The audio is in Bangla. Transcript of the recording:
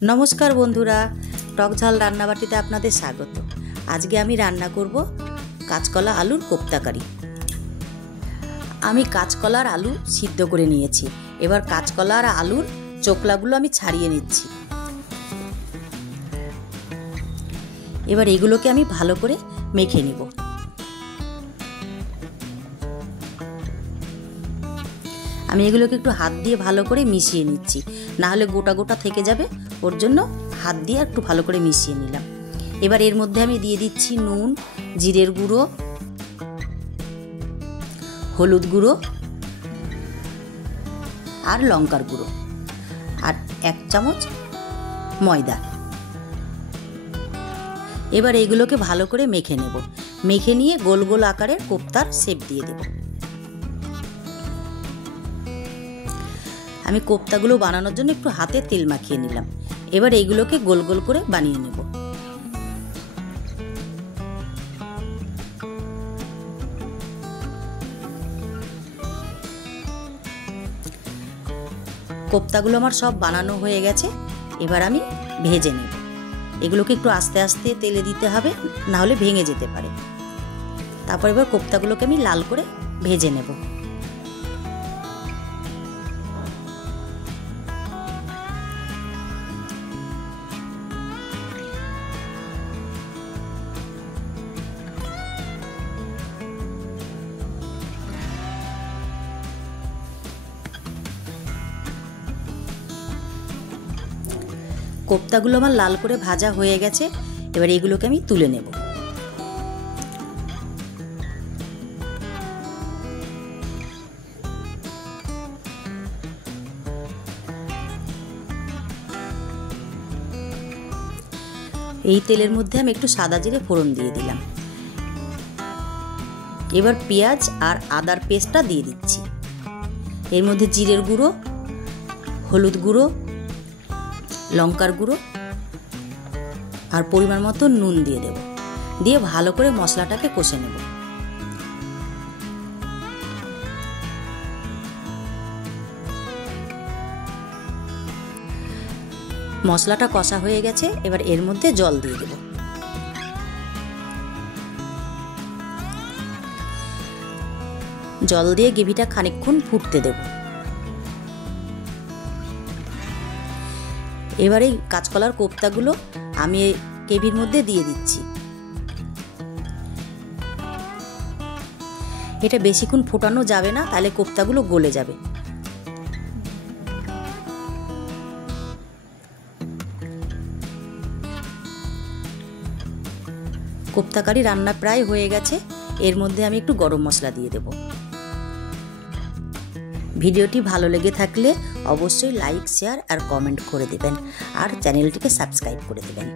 नमस्कार बंधुरा टक झाल रान्नाबाटीते आपनादेर स्वागत। आज के आमी रान्ना करब काँचकला आलुर कोफ्ताकारी। आमी काँचकलार आलू सिद्ध करे निয়েছি। एबार काँचकला आर आलुर चोकलागुलो आमी छाड़िए निচ্ছি। एबार एगुलोके आमी भालो करे मेखे नेब। आमी एगुलोके एकटु हाथ दिए भालो करे मिशिए निচ্ছি, ना हले गोटा गोटा थेके जाबे। ওর জন্য হাত দিয়ে একটু ভালো করে মিশিয়ে নিলাম। এবার এর মধ্যে আমি দিয়ে দিচ্ছি নুন, জিরের গুঁড়ো, হলুদ গুঁড়ো আর লঙ্কার গুঁড়ো আর 1 চামচ ময়দা। এবার এগুলোকে ভালো করে মেখে নেব। মেখে নিয়ে গোল গোল আকারের কোফতার শেপ দিয়ে দেব। আমি কোফতাগুলো বানানোর জন্য একটু হাতে তেল মাখিয়ে নিলাম। এবার এইগুলোকে গোল গোল করে বানিয়ে নেব। কোফতাগুলো আমার সব বানানো হয়ে গেছে। এবার আমি ভেজে নেব। এগুলোকে একটু আস্তে আস্তে তেলে দিতে হবে, না হলে ভেঙে যেতে পারে। তারপর এবার কোফতাগুলোকে আমি লাল করে ভেজে নেব। কোফতাগুলো আমার লাল করে ভাজা হয়ে গেছে। এবার এগুলোকে আমি তুলে নেব। এই তেলের মধ্যে আমি একটু সাদা জিরে ফোড়ন দিয়ে দিলাম। এবার পেঁয়াজ আর আদার পেস্টটা দিয়ে দিচ্ছি। এর মধ্যে জিরের গুঁড়ো, হলুদ গুঁড়ো, লঙ্কার গুঁড়ো আর পরিমাণ মতো নুন দিয়ে দেব। দিয়ে ভালো করে মশলাটাকে কষে নেব। মশলাটা কষা হয়ে গেছে। এবার এর মধ্যে জল দিয়ে দেব। জল দিয়ে গ্রেভিটা খানিকক্ষণ ফুটতে দেব। এবার এই কাঁচকলার কোফতাগুলো আমি এই গ্রেভির মধ্যে দিয়ে দিচ্ছি। এটা বেশিক্ষণ ফোটানো যাবে না, তাহলে কোফতাগুলো গলে যাবে। কোফতাকারি রান্না প্রায় হয়ে গেছে। এর মধ্যে আমি একটু গরম মশলা দিয়ে দেব। ভিডিওটি ভালো লেগে থাকলে অবশ্যই লাইক, শেয়ার আর কমেন্ট করে দেবেন আর চ্যানেলটিকে সাবস্ক্রাইব করে দেবেন।